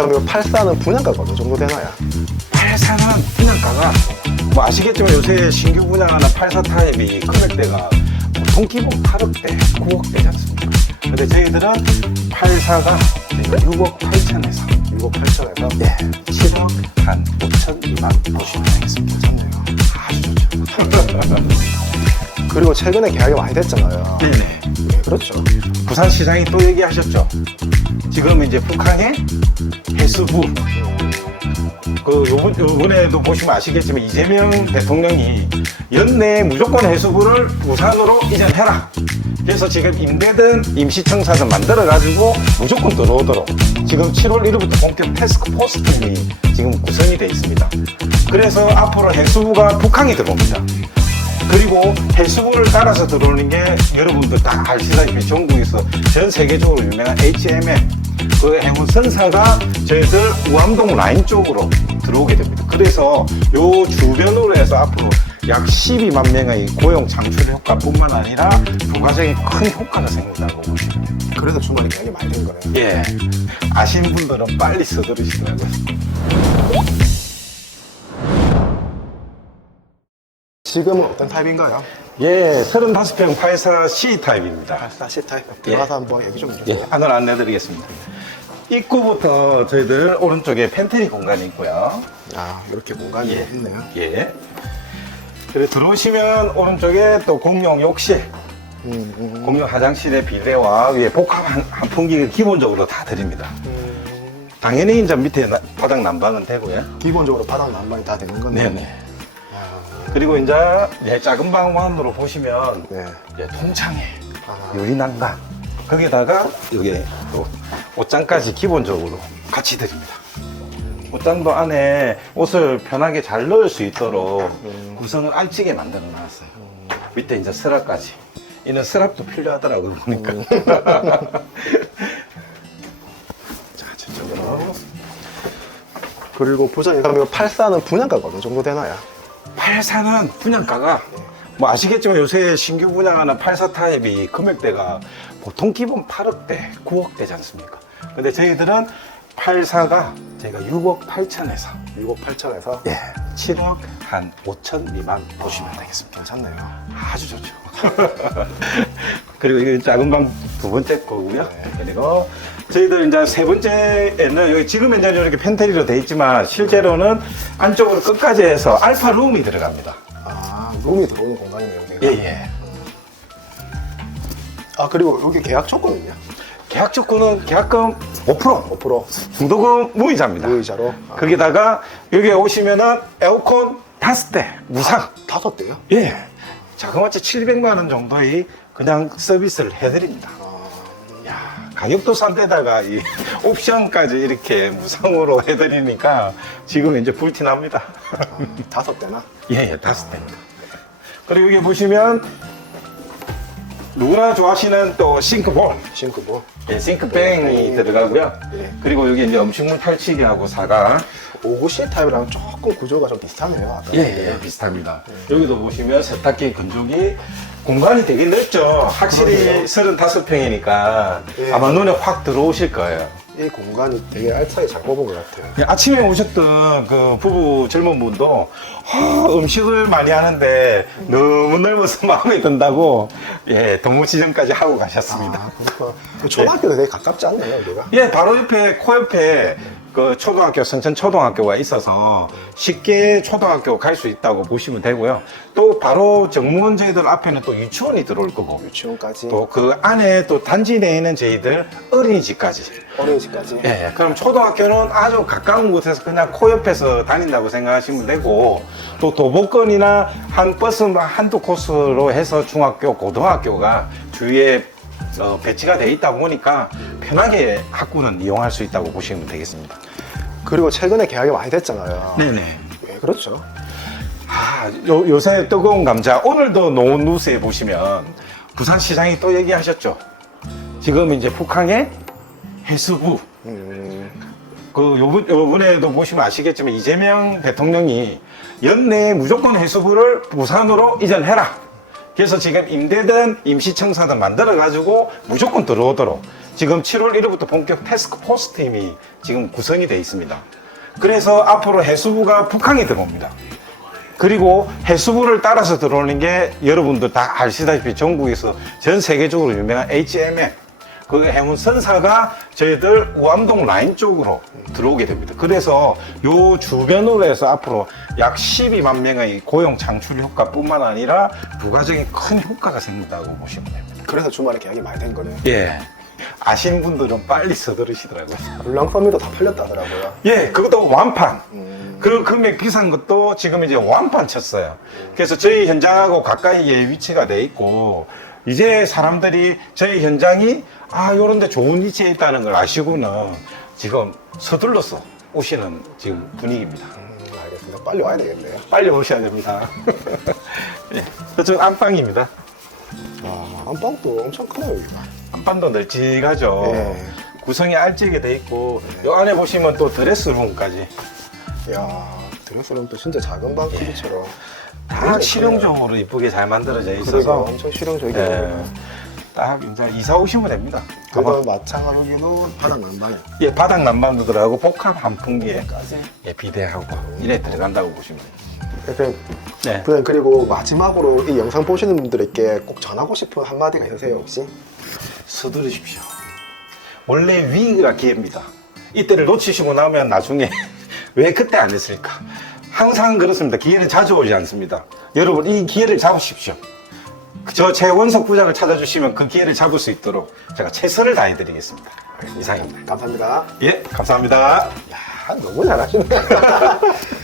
그러면 84는 분양가가 어느 정도 되나요? 84는 분양가가 뭐 아시겠지만 요새 신규 분양하는 84 타입이 금액대가 보통 기본 8억대, 9억대지 않습니까? 근데 저희들은 84가 6억 8천에서 6억 8천에서 예, 7억 한 5천 미만 보시면 되겠습니다. 좋네요. 아주 좋죠. 그리고 최근에 계약이 많이 됐잖아요. 네네. 네, 그렇죠. 부산 시장이 또 얘기하셨죠. 지금 이제 북한의 해수부 그 요번 요번에도 보시면 아시겠지만 이재명 대통령이 연내에 무조건 해수부를 부산으로 이전해라. 그래서 지금 임대든 임시청사든 만들어 가지고 무조건 들어오도록 지금 7월 1일부터 본격 테스크 포스 팀이 지금 구성이 돼 있습니다. 그래서 앞으로 해수부가 북한이 들어옵니다. 그리고 해수부를 따라서 들어오는 게 여러분들 다 아시다시피 전국에서 전 세계적으로 유명한 HMM 그 해군 선사가 저희들 우암동 라인 쪽으로 들어오게 됩니다. 그래서 요 주변으로 해서 앞으로 약 12만 명의 고용 창출 효과뿐만 아니라 부가적인 큰 효과가 생긴다고 보시면 됩니다. 그래서 주말에 계약이 많이 된 거네요. 예. 아신 분들은 빨리 서두르시라고요. 지금은 어떤 타입인가요? 예, 35평 84C 타입입니다. 84C 타입. 들어가서 한번 얘기 좀 예, 해주세요. 안을 안내드리겠습니다. 입구부터 저희들 오른쪽에 팬트리 공간이 있고요. 아, 이렇게 공간이 예. 있네요. 예. 그리고 들어오시면 오른쪽에 또 공용 욕실, 음, 음, 공용 화장실의 비례와 위에 복합 한- 한풍기를 기본적으로 다 드립니다. 음. 당연히 이제 밑에 나- 바닥 난방은 되고요. 기본적으로 바닥 난방이 다 되는 건데. 네네. 그리고 이제 예, 작은 방안으로 보시면 네. 이제 통창에 아. 유리 난간 거기다가 여기 또 옷장까지 기본적으로 같이 드립니다. 옷장도 안에 옷을 편하게 잘 넣을 수 있도록 구성을 알찌게 만들어 놨어요. 밑에 이제 서랍까지. 이는 서랍도 필요하더라고요, 보니까. 자, 저쪽으로. 그리고 부장님, 그러면 84는 분양가가 어느 정도 되나요? 84는 분양가가 뭐 아시겠지만 요새 신규 분양하는 84 타입이 금액대가 보통 기본 8억대, 9억대지 않습니까? 근데 저희들은 84가 저희가 6억 8천에서 6억 8천에서 예, 7억 한 5천 미만 보시면 되겠습니다. 괜찮네요. 아주 좋죠. 그리고 이게 작은 방 두 번째 거고요. 그리고 저희들 이제 세 번째에는 여기 지금 이제 이렇게 펜트리로 돼 있지만 실제로는 안쪽으로 끝까지 해서 알파 룸이 들어갑니다. 아, 룸이 들어오는 공간이네요. 여기가. 예, 예. 아, 그리고 여기 계약 조건은요? 계약 조건은 계약금 5%, 5% 중도금 무이자입니다. 무이자로 아, 거기다가 여기에 오시면은 에어컨 다섯 대 무상. 다섯 대요? 예. 자그마치 700만 원 정도의 그냥 서비스를 해드립니다. 야, 가격도 싼데다가 이 옵션까지 이렇게 무상으로 해드리니까 지금 이제 불티납니다. 다섯 대나? 예, 예, 다섯 대입니다. 그리고 여기 보시면 누구나 좋아하시는 또 싱크볼, 싱크볼. 예, 싱크뱅이 들어가고요. 예. 그리고 여기 이제 음식물 탈취기하고 사과, 59C 타입이랑 조금 구조가 좀 비슷하네요. 아까. 예, 예, 비슷합니다. 여기도 보시면 세탁기 건조기 공간이 되게 넓죠. 확실히 35평이니까 예. 아마 눈에 확 들어오실 거예요. 이 공간이 되게 알차게 잘 뽑은 것 같아요. 예, 아침에 오셨던 그 부부 젊은 분도 아, 음식을 많이 하는데 너무 넓어서 마음에 든다고 예, 동무지점까지 하고 가셨습니다. 아, 그렇구나. 그 초등학교도 되게 가깝지 않나요? 예, 바로 옆에 코 옆에 그 초등학교 선천 초등학교가 있어서 쉽게 초등학교 갈 수 있다고 보시면 되고요. 또 바로 정무원 저희들 앞에는 또 유치원이 들어올 거고 유치원까지, 또 그 안에 또 단지 내에 있는 저희들 어린이집까지. 어린이집까지. 예, 그럼 초등학교는 아주 가까운 곳에서 그냥 코 옆에서 다닌다고 생각하시면 되고 또 도보권이나 한 버스 한두 코스로 해서 중학교, 고등학교가 주위에 어, 배치가 돼 있다 보니까 편하게 학구는 이용할 수 있다고 보시면 되겠습니다. 그리고 최근에 계약이 많이 됐잖아요. 네네. 예, 그렇죠. 아, 요, 요새 뜨거운 감자 오늘도 노원 뉴스에 보시면 부산 시장이 또 얘기하셨죠. 지금 이제 북한의 해수부 음, 그 요번, 요번에도 보시면 아시겠지만 이재명 대통령이 연내에 무조건 해수부를 부산으로 이전해라. 그래서 지금 임대든 임시청사든 만들어 가지고 무조건 들어오도록 지금 7월 1일부터 본격 테스크 포스 팀이 지금 구성이 되어 있습니다. 그래서 앞으로 해수부가 북한에 들어옵니다. 그리고 해수부를 따라서 들어오는 게 여러분들 다 아시다시피 전국에서 전 세계적으로 유명한 HMM 그 해운 선사가 저희들 우암동 라인 쪽으로 들어오게 됩니다. 그래서 요 주변으로 해서 앞으로 약 12만 명의 고용 창출 효과뿐만 아니라 부가적인 큰 효과가 생긴다고 보시면 됩니다. 그래서 주말에 계약이 많이 된 거네요. 예. 아시는 분들은 빨리 서두르시더라고요. 울랑서미도 다 팔렸다 하더라고요. 예, 그것도 완판. 음. 그 금액 비싼 것도 지금 이제 완판 쳤어요. 그래서 저희 현장하고 가까이에 위치가 돼 있고, 이제 사람들이 저희 현장이, 아, 요런 데 좋은 위치에 있다는 걸 아시고는 지금 서둘러서 오시는 지금 분위기입니다. 음, 알겠습니다. 빨리 와야 되겠네요. 빨리 오셔야 됩니다. 예, 저쪽 안방입니다. 아, 안방도 엄청 크네요, 여기가. 안방도 널찍하죠. 예. 구성이 알지게 돼 있고, 요 안에 보시면 또 드레스룸까지. 이야, 드레스룸도 진짜 작은 방 크기처럼. 다 실용적으로 이쁘게 잘 만들어져. 있어서 엄청 실용적이에요. 예, 딱 이제 이사 오시면 됩니다. 그거 마찬가지로 바닥 난방이. 예, 바닥 난방들하고 복합 환풍기에 예, 비대하고 이래 들어간다고 보시면 돼요. 대표님, 네. 그냥 그리고 마지막으로 이 영상 보시는 분들에게 꼭 전하고 싶은 한마디가 있으세요, 혹시? 서두르십시오. 원래 위기가 기회입니다. 이때를 놓치시고 나면 나중에 왜 그때 안 했을까? 항상 그렇습니다. 기회는 자주 오지 않습니다. 여러분 이 기회를 잡으십시오. 저 제 원석 부장을 찾아주시면 그 기회를 잡을 수 있도록 제가 최선을 다해드리겠습니다. 이상입니다. 감사합니다. 예, 감사합니다. 야, 너무 잘하시네.